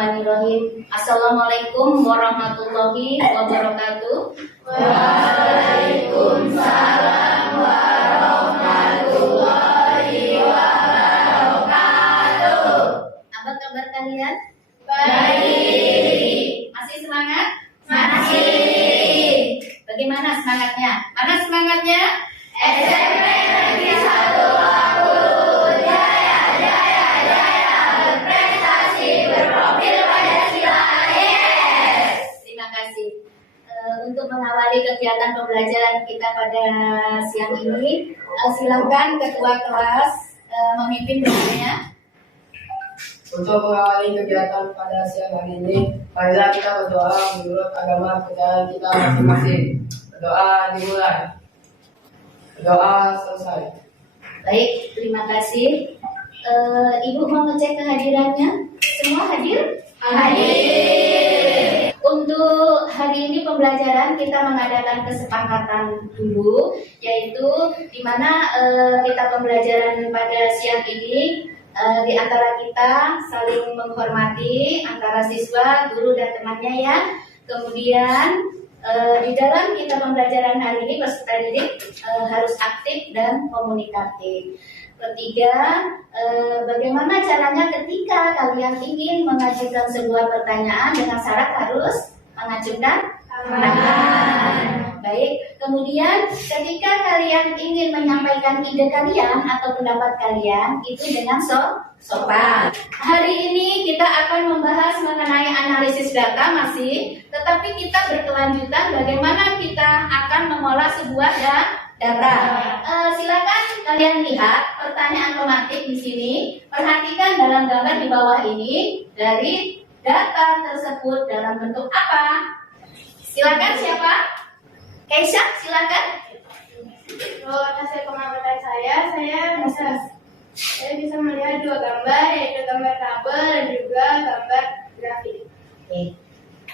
Bismillahirrahmanirrahim. Assalamualaikum warahmatullahi wabarakatuh. Waalaikumsalam warahmatullahi wabarakatuh. Apa kabar kalian? Baik. Masih semangat? Masih. Bagaimana semangatnya? Mana semangatnya? SMP Negeri 1 Langkul Jaya Jaya Jaya berprestasi berprofil Pancasila. Yes. Terima kasih. Untuk mengawali kegiatan pembelajaran kita pada siang ini, silakan ketua kelas memimpin doanya. Untuk mengawali kegiatan pada siang hari ini, marilah kita berdoa menurut agama kepercayaan kita masing-masing. Berdoa dimulai. Berdoa selesai. Baik, terima kasih. Ibu mau ngecek kehadirannya. Semua hadir? Hadir. Untuk hari ini pembelajaran kita mengadakan kesepakatan dulu, yaitu di mana kita pembelajaran pada siang ini di antara kita saling menghormati antara siswa, guru dan temannya ya. Kemudian di dalam kita pembelajaran hari ini peserta didik harus aktif dan komunikatif. Ketiga, bagaimana caranya ketika kalian ingin mengajukan sebuah pertanyaan dengan syarat harus mengacungkan tangan. Baik, kemudian ketika kalian ingin menyampaikan ide kalian atau pendapat kalian itu dengan sopan. Hari ini kita akan membahas mengenai analisis data masih, tetapi kita berkelanjutan bagaimana kita akan mengolah sebuah data. Silakan kalian lihat pertanyaan pematik di sini. Perhatikan dalam gambar di bawah ini dari data tersebut dalam bentuk apa? Silakan siapa? Keisha, silakan. Hasil pengamatan saya bisa melihat dua gambar, yaitu gambar tabel dan juga gambar grafik. Oke.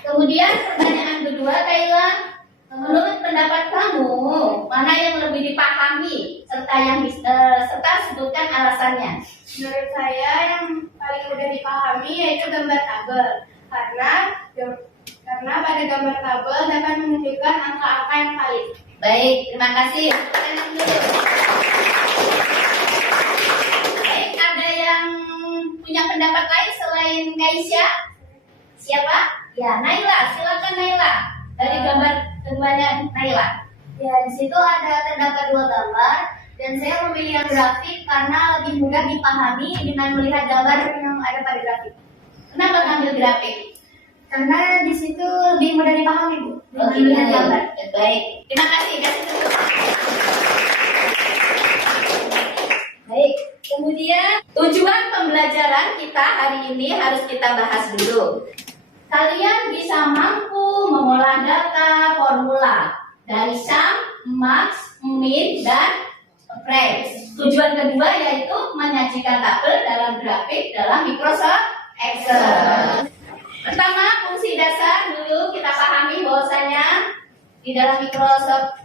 Kemudian pertanyaan kedua, Kayla, menurut pendapat kamu mana yang lebih dipahami serta sebutkan alasannya. Menurut saya yang paling mudah dipahami yaitu gambar tabel, karena pada gambar tabel dapat menunjukkan angka-angka yang valid. Baik, terima kasih. Baik, ada yang punya pendapat lain selain Kaisya? Siapa? Ya, Naila. Silakan Naila. Dari gambar keduanya Naila. Ya, di situ terdapat dua gambar dan saya memilih yang grafik karena lebih mudah dipahami dengan melihat gambar yang ada pada grafik. Kenapa ngambil grafik? Karena di situ lebih mudah dipahami, Bu. Lebih Melihat gambar. Baik, terima kasih. Baik, kemudian tujuan pembelajaran kita hari ini harus kita bahas dulu. Kalian bisa mampu mengolah data formula dari sum, max, min, dan average. Tujuan kedua yaitu menyajikan tabel dalam grafik dalam Microsoft Excel. Pertama, fungsi dasar dulu kita pahami bahwasanya di dalam Microsoft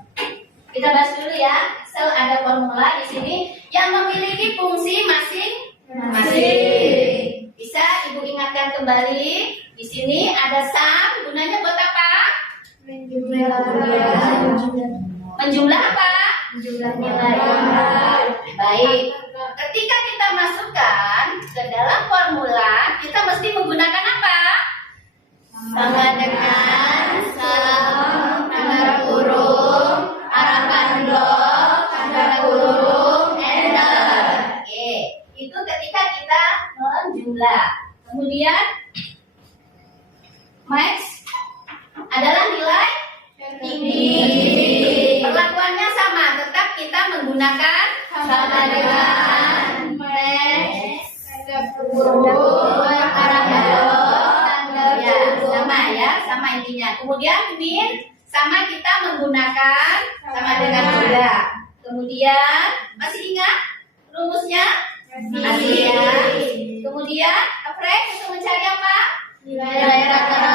kita bahas dulu ya. Excel ada formula di sini yang memiliki fungsi masing-masing. Bisa Ibu ingatkan kembali. Di sini ada sum, gunanya buat apa? Menjumlah apa? Menjumlah nilai. Baik. Ketika kita masukkan ke dalam formula, kita mesti menggunakan apa? Sama dengan sum, tanda kurung, harapan blok, tanda kurung, enter. Oke, itu ketika kita menjumlah. Kemudian max adalah nilai tinggi. Perlakuannya sama, tetap kita menggunakan Sama dengan max. Tanda kurung, harapan blok, tanda Ya, kurung. sama ya, sama intinya. Kemudian min sama kita menggunakan sama dengan juga. Kemudian masih ingat rumusnya? Masih ya. Kemudian average untuk mencari apa? Nilai rata.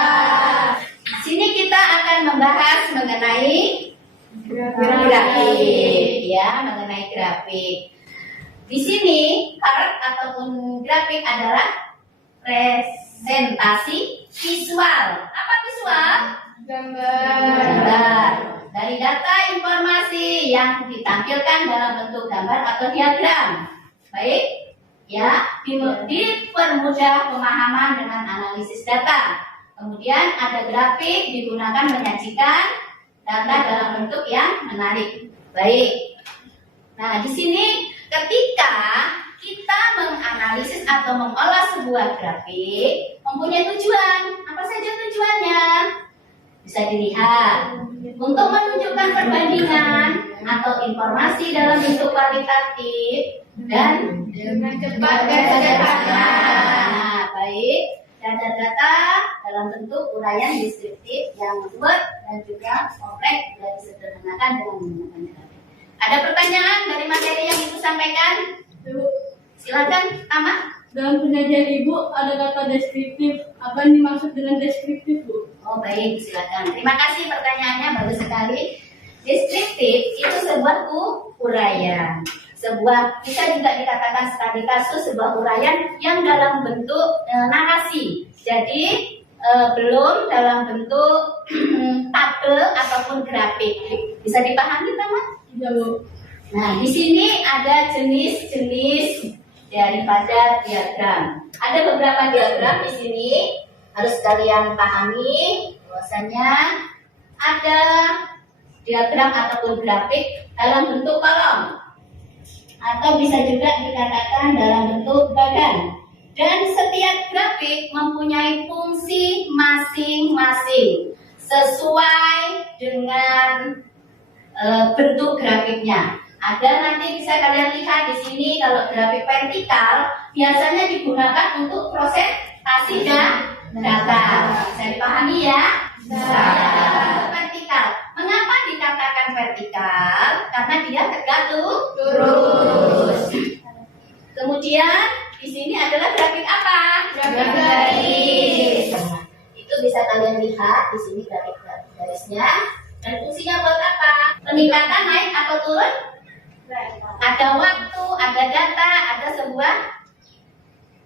Sini kita akan membahas mengenai grafik, ya, mengenai grafik. Di sini chart ataupun grafik adalah representasi visual. Apa visual? Gambar. Dari data informasi yang ditampilkan dalam bentuk gambar atau diagram. Baik, ya, dipermudah pemahaman dengan analisis data. Kemudian ada grafik digunakan menyajikan data dalam bentuk yang menarik. Baik. Nah, di sini ketika kita menganalisis atau mengolah sebuah grafik mempunyai tujuan. Apa saja tujuannya? Bisa dilihat untuk menunjukkan perbandingan atau informasi dalam bentuk kualitatif dan Dengan cepat dan sederhana. nah, baik, data-data dalam bentuk uraian deskriptif yang word dan juga kompleks dan disederhanakan dengan menggunakan grafik. Ada pertanyaan dari materi yang Ibu sampaikan? Silakan, Tama. Dalam penyajian Ibu ada kata deskriptif. Apa yang dimaksud dengan deskriptif, Bu? Oh baik, silakan. Terima kasih pertanyaannya, bagus sekali. Deskriptif itu sebuah uraian, sebuah bisa juga dikatakan studi kasus, sebuah uraian yang dalam bentuk narasi. Jadi belum dalam bentuk tabel ataupun grafik. Bisa dipahami, teman? Iya, Bu. Nah, di sini ada jenis-jenis daripada diagram. Ada beberapa diagram di sini harus kalian pahami bahwasanya ada diagram ataupun grafik dalam bentuk kolom atau bisa juga dikatakan dalam bentuk badan. Dan setiap grafik mempunyai fungsi masing-masing sesuai dengan bentuk grafiknya. Ada nanti bisa kalian lihat di sini kalau grafik vertikal biasanya digunakan untuk presentasi dan data. Bisa dipahami ya? Vertikal. Mengapa dikatakan vertikal? Karena dia tegak lurus. Kemudian di sini adalah grafik apa? Grafik garis. Itu bisa kalian lihat di sini grafik garisnya. Dan fungsinya buat apa? Peningkatan naik atau turun? Ada waktu, ada data, ada sebuah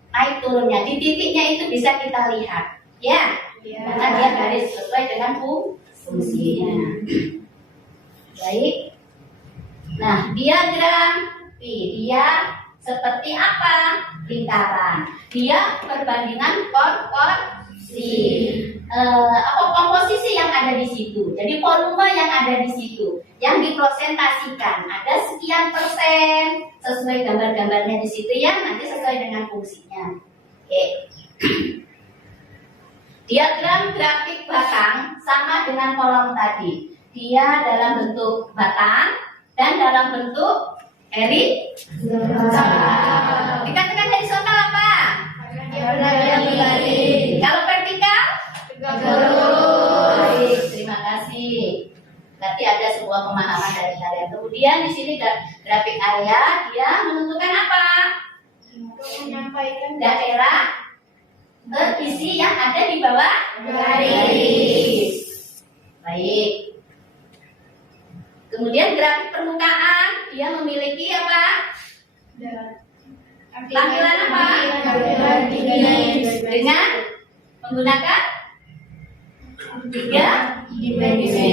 naik turunnya. Di titiknya itu bisa kita lihat, ya. Karena dia garis sesuai dengan fungsinya. Baik. Nah, diagram dia seperti apa? Lingkaran. Dia perbandingan komposisi yang ada di situ. Jadi volume yang ada di situ yang dipresentasikan ada sekian persen sesuai gambar-gambarnya di situ ya, nanti sesuai dengan fungsinya. Oke. Diagram grafik batang sama dengan kolom tadi. Dia dalam bentuk batang dan dalam bentuk dikatakan horizontal apa? Kalau vertikal? Terima kasih. Berarti ada sebuah pemahaman dari kalian. Kemudian di sini grafik area dia menentukan apa? Menyampaikan Daerah berisi yang ada di bawah garis. Baik. Kemudian grafik permukaan dia memiliki apa? Tampilan apa? Dengan menggunakan 3 dimensi.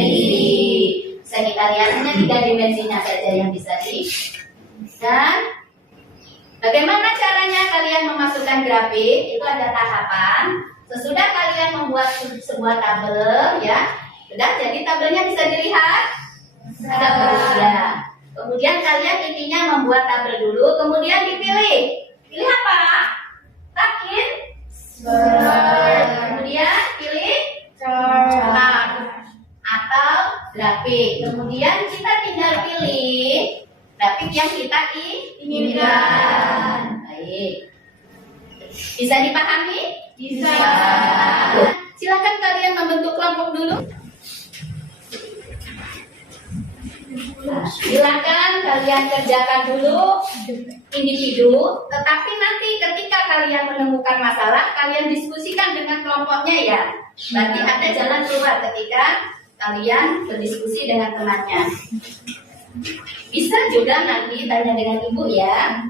Bisa kita lihat hanya 3 dimensinya saja yang bisa di. Dan bagaimana caranya kalian memasukkan grafik? Itu ada tahapan. Sesudah kalian membuat sebuah tabel, ya, sudah jadi tabelnya bisa dilihat. Ada ya. Kemudian kalian intinya membuat tabel dulu, kemudian dipilih. Pilih apa? Takin. Kemudian pilih chart atau grafik. Kemudian kita tinggal pilih grafik yang kita inginkan. Baik. Bisa dipahami? Bisa. Silakan kalian membentuk kelompok dulu. Silakan kalian kerjakan dulu individu, tetapi nanti ketika kalian menemukan masalah, kalian diskusikan dengan kelompoknya ya. Berarti ada jalan keluar ketika kalian berdiskusi dengan temannya. Bisa juga nanti tanya dengan ibu ya.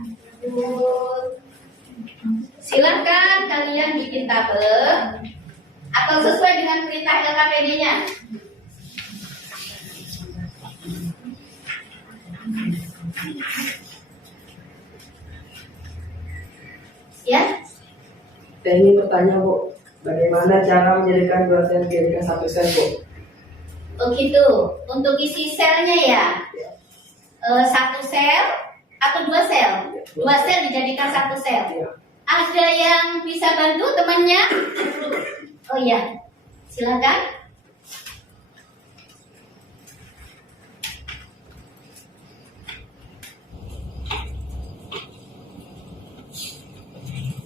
Silakan kalian bikin tabel atau sesuai dengan perintah LKPD-nya. Ya, Saya ingin bertanya Bu, bagaimana cara menjadikan 2 sel dijadikan 1 sel Bu? oh gitu. Untuk isi selnya ya, 1 sel atau 2 sel? 2 sel dijadikan 1 sel. Ya. Ada yang bisa bantu temannya? Oh iya, silakan.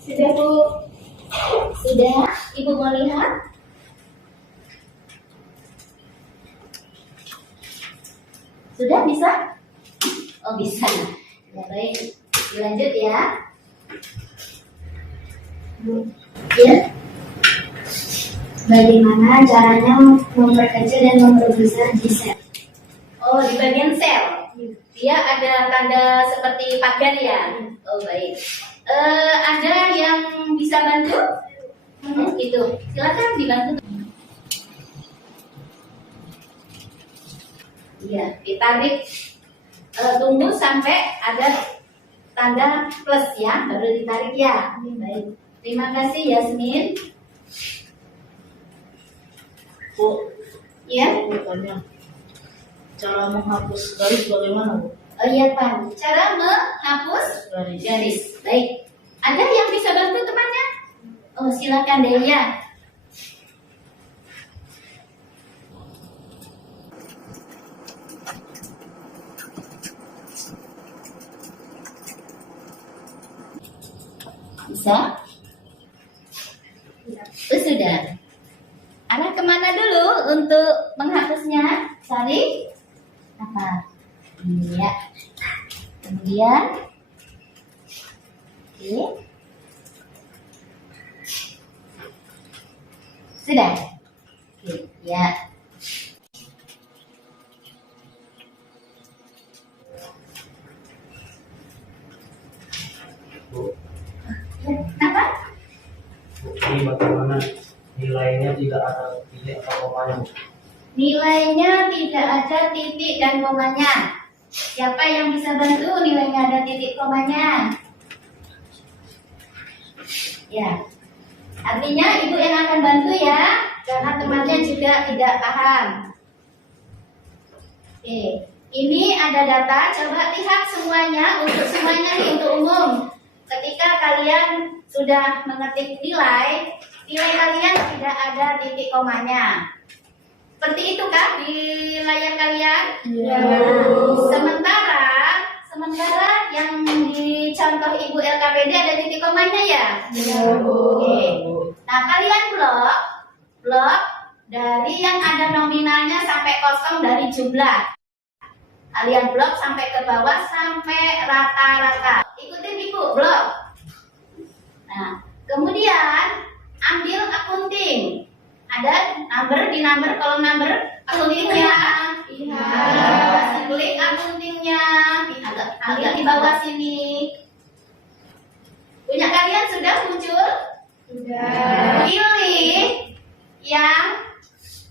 Sudah Bu? Sudah? Ibu mau lihat? Sudah bisa? Oh bisa. Ya baik, dilanjut ya. Ya. Bagaimana caranya memperkecil dan memperbesar G-sel? Oh, di bagian sel. Dia ada tanda seperti pagar ya. Oh, baik. Ada yang bisa bantu? Gitu. Silakan dibantu. Iya, ditarik. Tunggu sampai ada tanda plus ya, baru ditarik ya. Baik. Terima kasih Yasmin. Bu, Ya. saya mau tanya, cara menghapus garis bagaimana, Bu? Oh iya Pak, cara menghapus garis. Baik. Ada yang bisa bantu temannya? Oh silakan Deya. Bisa? Oh, sudah. Arah kemana dulu untuk menghapusnya? Cari apa? Iya. Kemudian, oke. Sudah. Oke, ya. Bu, Kenapa? ini bagaimana nilainya tidak ada titik atau komanya, Bu? Nilainya tidak ada titik dan komanya. Siapa yang bisa bantu nilainya ada titik komanya? Ya. Artinya ibu yang akan bantu ya, karena temannya juga tidak paham. Oke. Ini ada data, coba lihat semuanya, untuk semuanya nih, untuk umum. Ketika kalian sudah mengetik nilai kalian tidak ada titik komanya. Seperti itu kan di layar kalian? Iya. Sementara yang di contoh Ibu LKPD ada titik komanya ya? Iya, Bu. Oke. Nah, kalian blok dari yang ada nominalnya sampai kosong dari jumlah. Kalian blok sampai ke bawah sampai rata-rata. Ikutin Ibu, blok. Nah, kemudian ambil akunting. Ada number di kolom number akuntingnya. Iya. Klik akuntingnya. Agak di bawah sini. Punya kalian sudah muncul? Sudah. Pilih yang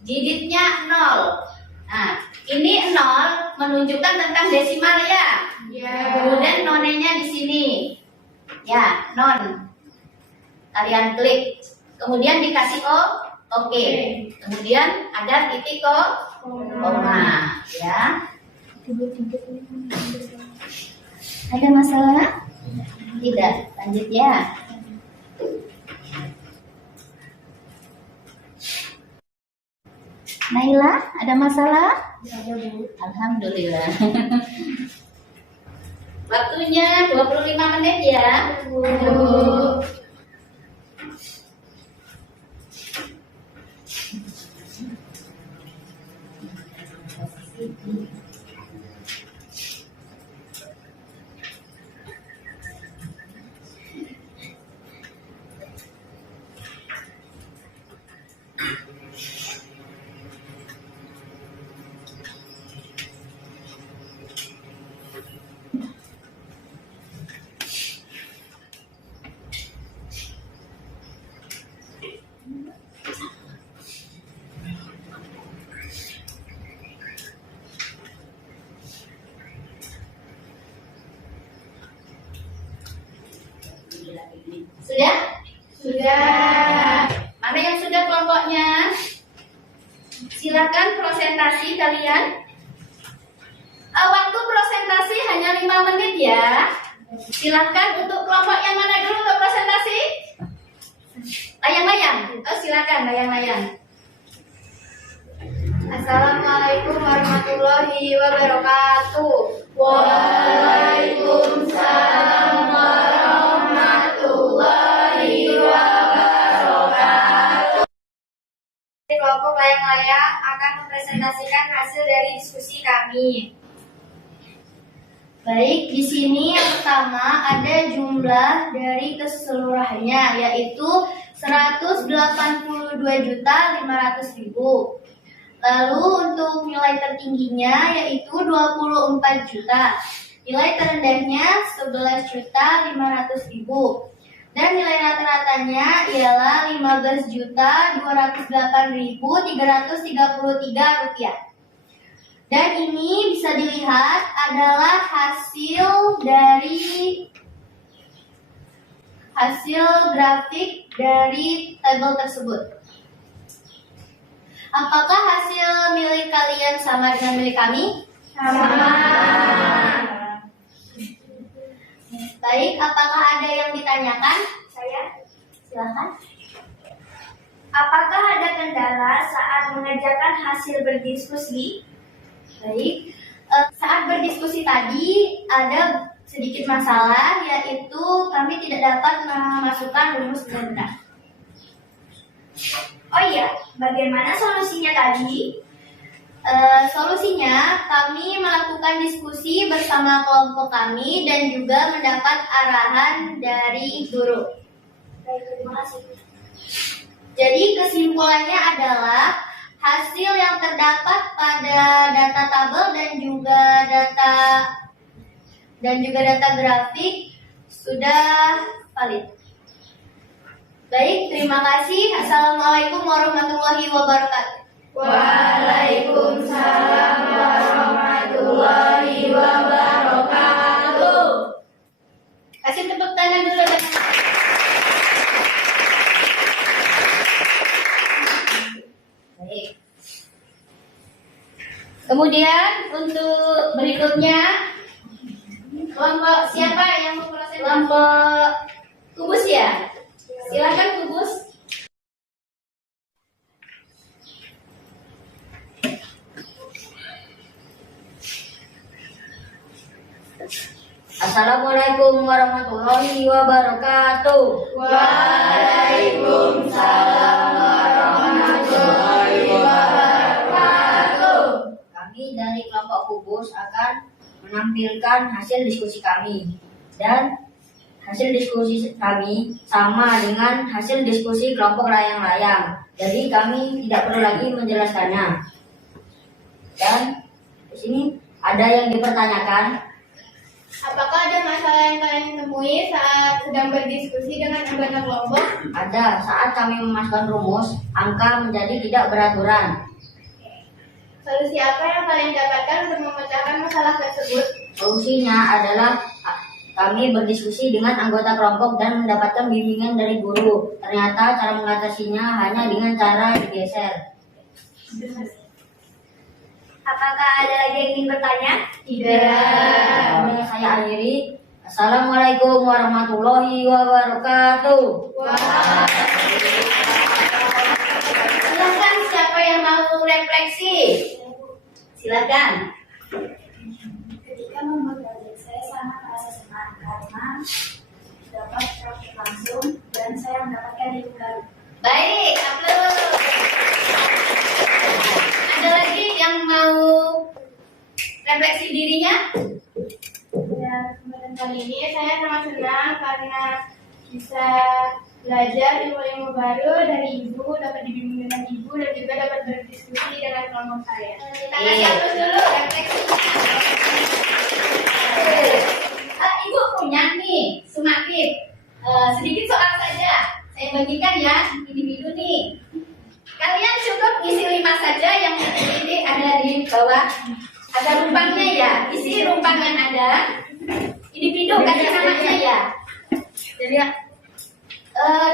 digitnya 0. Nah, ini 0 menunjukkan tentang desimal ya. Kemudian nonenya di sini. Ya, non. Kalian klik. Kemudian dikasih oke. Kemudian ada titik koma, ya. Ada masalah? Tidak. Lanjut ya. Naila, ada masalah? Alhamdulillah. Waktunya 25 menit ya. Sudah? Sudah. Mana yang sudah kelompoknya? Silakan presentasi kalian. Waktu presentasi hanya 5 menit ya. Silakan untuk kelompok yang mana dulu untuk presentasi? Layang-layang. Oh, silakan layang-layang. Assalamualaikum warahmatullahi wabarakatuh. Waalaikumsalam warahmatullahi wabarakatuh. Kelompok layang-layang akan mempresentasikan hasil dari diskusi kami. Baik, di sini yang pertama ada jumlah dari keseluruhannya yaitu 182.500.000. Lalu untuk nilai tertingginya yaitu 24 juta. Nilai terendahnya 11.500.000. Dan nilai rata-ratanya ialah 15.208.333 rupiah. Dan ini bisa dilihat adalah hasil grafik dari tabel tersebut. Apakah hasil milik kalian sama dengan milik kami? Sama. Baik, apakah ada yang ditanyakan? Saya? Silakan. Apakah ada kendala saat mengerjakan hasil berdiskusi? Baik, saat berdiskusi tadi ada sedikit masalah, yaitu kami tidak dapat memasukkan rumus dengan benar. Oh iya, bagaimana solusinya tadi? Solusinya kami melakukan diskusi bersama kelompok kami dan juga mendapat arahan dari guru. Baik, terima kasih. Jadi kesimpulannya adalah hasil yang terdapat pada data tabel dan juga data grafik sudah valid. Baik, terima kasih. Assalamualaikum warahmatullahi wabarakatuh. Waalaikumsalam warahmatullahi wabarakatuh. Kasih tepuk tangan dulu. Baik. Kemudian untuk berikutnya kelompok siapa yang mau proses? Kelompok kubus ya. Silakan kubus. Assalamualaikum warahmatullahi wabarakatuh. Waalaikumsalam warahmatullahi wabarakatuh. Kami dari kelompok kubus akan menampilkan hasil diskusi kami. Dan hasil diskusi kami sama dengan hasil diskusi kelompok layang-layang. Jadi kami tidak perlu lagi menjelaskannya. Dan di sini ada yang dipertanyakan. Apakah ada masalah yang kalian temui saat sedang berdiskusi dengan anggota kelompok? Ada, saat kami memasukkan rumus, angka menjadi tidak beraturan. Solusi apa yang kalian dapatkan untuk memecahkan masalah tersebut? Solusinya adalah kami berdiskusi dengan anggota kelompok dan mendapatkan bimbingan dari guru. Ternyata cara mengatasinya hanya dengan cara digeser. Apakah ada lagi yang ingin bertanya? Tidak. Saya akhiri. Assalamualaikum warahmatullahi wabarakatuh. Silakan siapa yang mau refleksi? Silakan. Ketika membuat project saya sangat merasa senang karena dapat praktik langsung dan saya mendapatkan ilmu baru. Baik, aplaus. Ada lagi yang mau refleksi dirinya? Ya, kesempatan kali ini saya sangat senang karena bisa belajar ilmu-ilmu baru dari ibu, dapat dibimbing dengan ibu, dan juga dapat berdiskusi dengan kelompok saya. Kita kasih aplaus dulu refleksi. Ibu punya nih, sumatif. Sedikit soal saja. Saya bagikan ya, individu nih. Kalian cukup isi 5 saja yang ini ada di bawah. Ada rumpangnya ya, isi rumpang yang ada. Individu kasih namanya ya. Jadi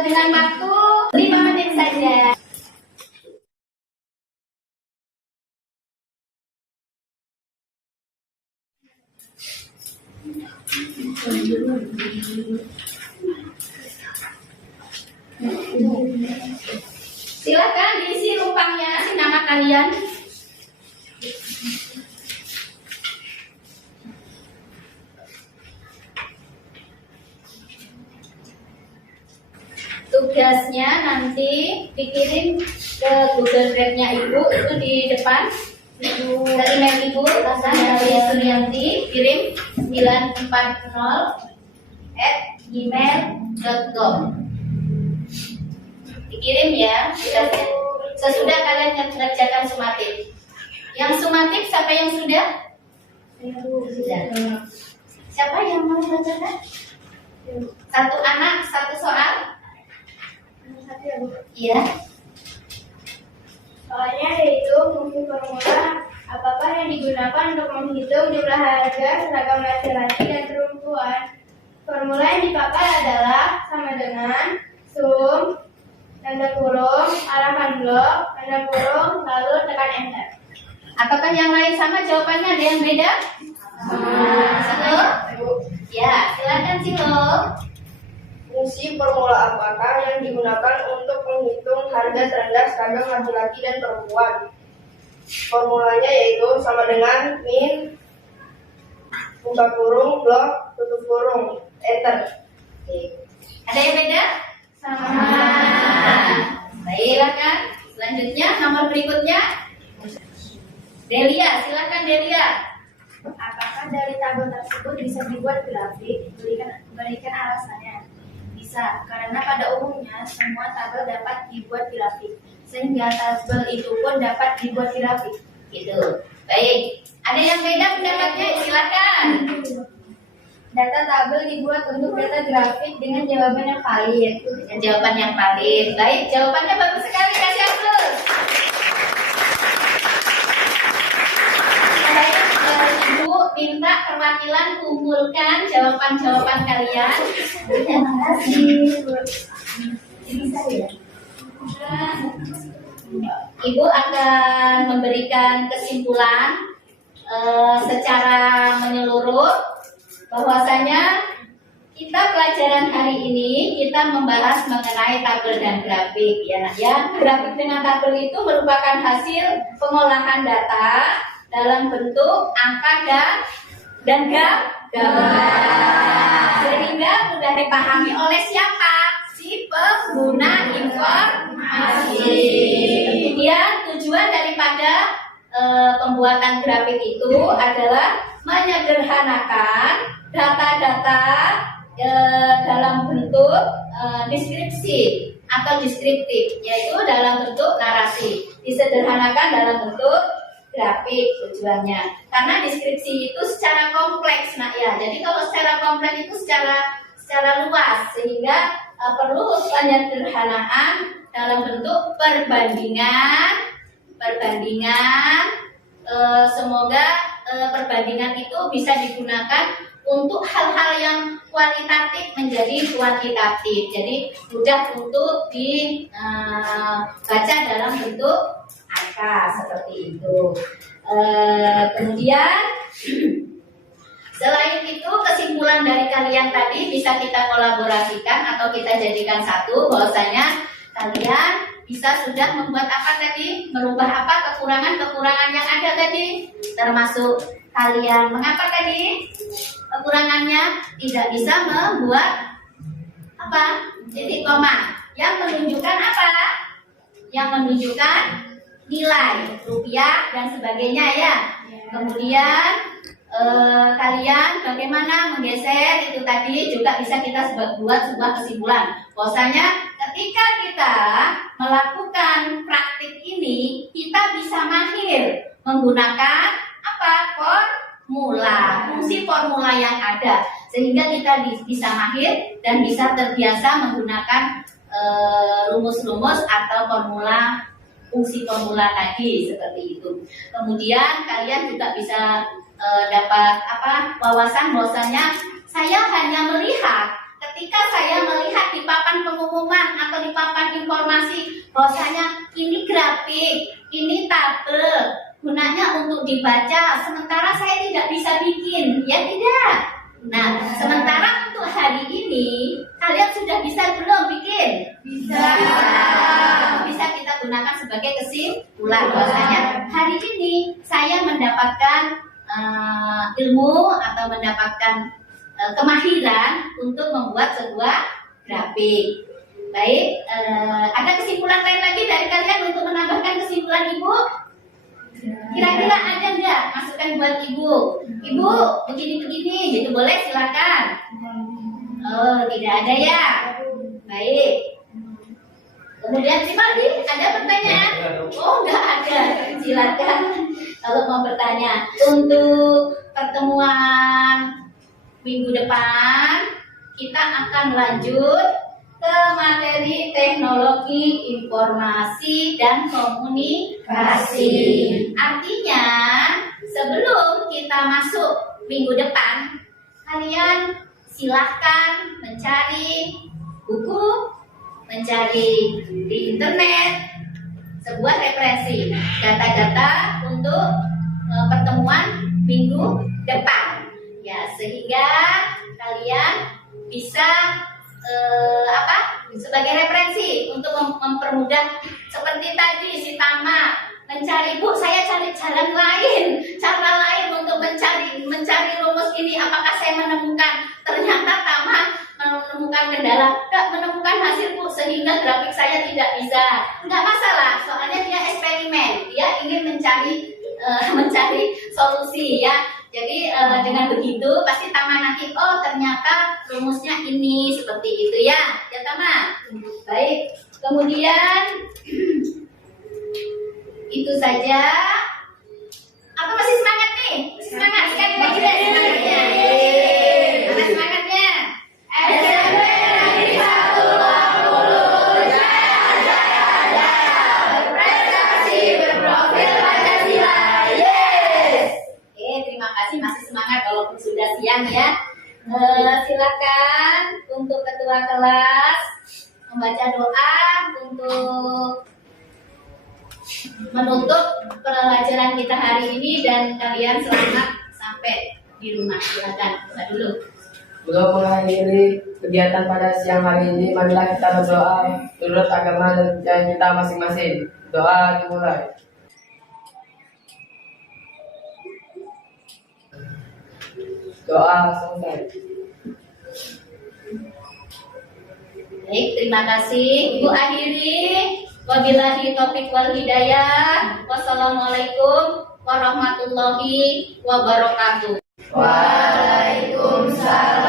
dengan waktu 5 menit saja. Silakan diisi lupangnya nama kalian. Tugasnya nanti dikirim ke Google Drive-nya Ibu, itu di depan. Ke email Ibu, dari Suryanti, kirim 940@gmail.com. Dikirim ya tugasnya. Sesudah kalian mengerjakan sumatif. Yang sumatif siapa yang sudah? Sudah. Siapa yang mau mengerjakan? Satu anak, satu soal. Iya. Soalnya yaitu fungsi formula apakah yang digunakan untuk menghitung jumlah harga seragam laki-laki dan perempuan. Formula yang dipakai adalah sama dengan sum, tanda kurung, arahan blok, tanda kurung, lalu tekan enter. Apakah yang lain sama jawabannya? Ada yang beda? Silo? Ya, silakan Silo. Fungsi formula apakah yang digunakan untuk menghitung harga terendah seragam laki-laki dan perempuan? Formulanya yaitu sama dengan min, buka kurung, blok, tutup kurung, enter. Ada yang beda? Sama. Baik, silakan. Selanjutnya nomor berikutnya. Delia, silakan Delia. Apakah dari tabel tersebut bisa dibuat grafik? Berikan alasannya. Bisa, karena pada umumnya semua tabel dapat dibuat grafik, sehingga tabel itu pun dapat dibuat grafik. Gitu. Baik. Ada yang beda pendapatnya? Silakan. Data tabel dibuat untuk data grafik dengan jawaban yang valid. Dengan jawaban yang valid. Baik, jawabannya bagus sekali. Kasih aplaus. Ibu minta perwakilan kumpulkan jawaban-jawaban kalian. Terima kasih. Ibu akan memberikan kesimpulan secara menyeluruh bahwasanya kita pelajaran hari ini kita membahas mengenai tabel dan grafik ya nak ya. Grafik dengan tabel itu merupakan hasil pengolahan data dalam bentuk angka dan gambar sehingga mudah dipahami oleh siapa? Si pengguna informasi. Kemudian tujuan daripada pembuatan grafik itu adalah menyederhanakan data-data dalam bentuk deskripsi atau deskriptif, yaitu dalam bentuk narasi, disederhanakan dalam bentuk grafik tujuannya. Karena deskripsi itu secara kompleks, nak ya. Jadi kalau secara kompleks itu secara luas, sehingga perlu penyederhanaan dalam bentuk perbandingan. Semoga perbandingan itu bisa digunakan untuk hal-hal yang kualitatif menjadi kuantitatif. Jadi mudah untuk dibaca dalam bentuk angka seperti itu. Kemudian selain itu kesimpulan dari kalian tadi bisa kita kolaborasikan atau kita jadikan satu, bahwasanya kalian bisa sudah membuat apa tadi? Merubah apa kekurangan-kekurangan yang ada tadi? Termasuk kalian mengapa tadi? Kekurangannya tidak bisa membuat apa? Titik koma yang menunjukkan apa? Yang menunjukkan nilai rupiah dan sebagainya ya. Kemudian kalian bagaimana menggeser itu tadi juga bisa kita buat sebuah kesimpulan bahwasanya ketika kita melakukan praktik ini kita bisa mahir menggunakan apa? Fungsi formula yang ada, sehingga kita bisa mahir dan bisa terbiasa menggunakan rumus-rumus atau fungsi formula tadi seperti itu. Kemudian kalian juga bisa dapat wawasan bahwasanya saya hanya melihat ketika saya melihat di papan pengumuman informasi bahwasanya ini grafik, ini tabel, gunanya untuk dibaca. Sementara saya tidak bisa bikin, ya tidak. Nah, sementara untuk hari ini kalian sudah bisa belum bikin? Bisa. Bisa kita gunakan sebagai kesimpulan bahwasanya hari ini saya mendapatkan ilmu atau mendapatkan kemahiran untuk membuat sebuah grafik. Baik, ada kesimpulan lain lagi dari kalian untuk menambahkan kesimpulan Ibu? Kira-kira ada nggak masukan buat Ibu? Ibu begini-begini, gitu boleh silakan. Oh, tidak ada ya. Baik. Kemudian si Mali, ada pertanyaan? Oh, nggak ada. Silakan kalau mau bertanya. Untuk pertemuan minggu depan, kita akan lanjut ke materi teknologi informasi dan komunikasi. Artinya, sebelum kita masuk minggu depan, kalian silahkan mencari buku, mencari di internet sebuah referensi data-data untuk pertemuan minggu depan, ya, sehingga kalian bisa sebagai referensi untuk mempermudah. Seperti tadi si Tama mencari, Bu, saya cari jalan lain, cara lain untuk mencari rumus ini. Apakah saya menemukan? Ternyata Tama menemukan kendala, tidak menemukan hasil, Bu, sehingga grafik saya tidak bisa. Nggak masalah, soalnya dia eksperimen, dia ingin mencari solusi, ya. Jadi dengan begitu pasti Tama nanti, oh ternyata rumusnya ini, seperti itu ya, ya Tama. Baik, kemudian itu saja. Apa masih semangat nih? Semangat sekali lagi deh semangatnya. Mana semangatnya? SMP Negeri 120 jaya, berprestasi berprofil Pancasila. Yes. Oke, terima kasih, masih semangat walaupun sudah siang ya. Silakan untuk ketua kelas membaca doa untuk menutup pelajaran kita hari ini dan kalian selamat sampai di rumah. Silakan buka dulu. Untuk mengakhiri kegiatan pada siang hari ini, marilah kita berdoa menurut agama dan kita masing-masing. Doa dimulai. Doa selesai. Baik, terima kasih. Ibu akhiri. Wabillahi taufiq wal hidayah. Wassalamualaikum warahmatullahi wabarakatuh. Waalaikumsalam.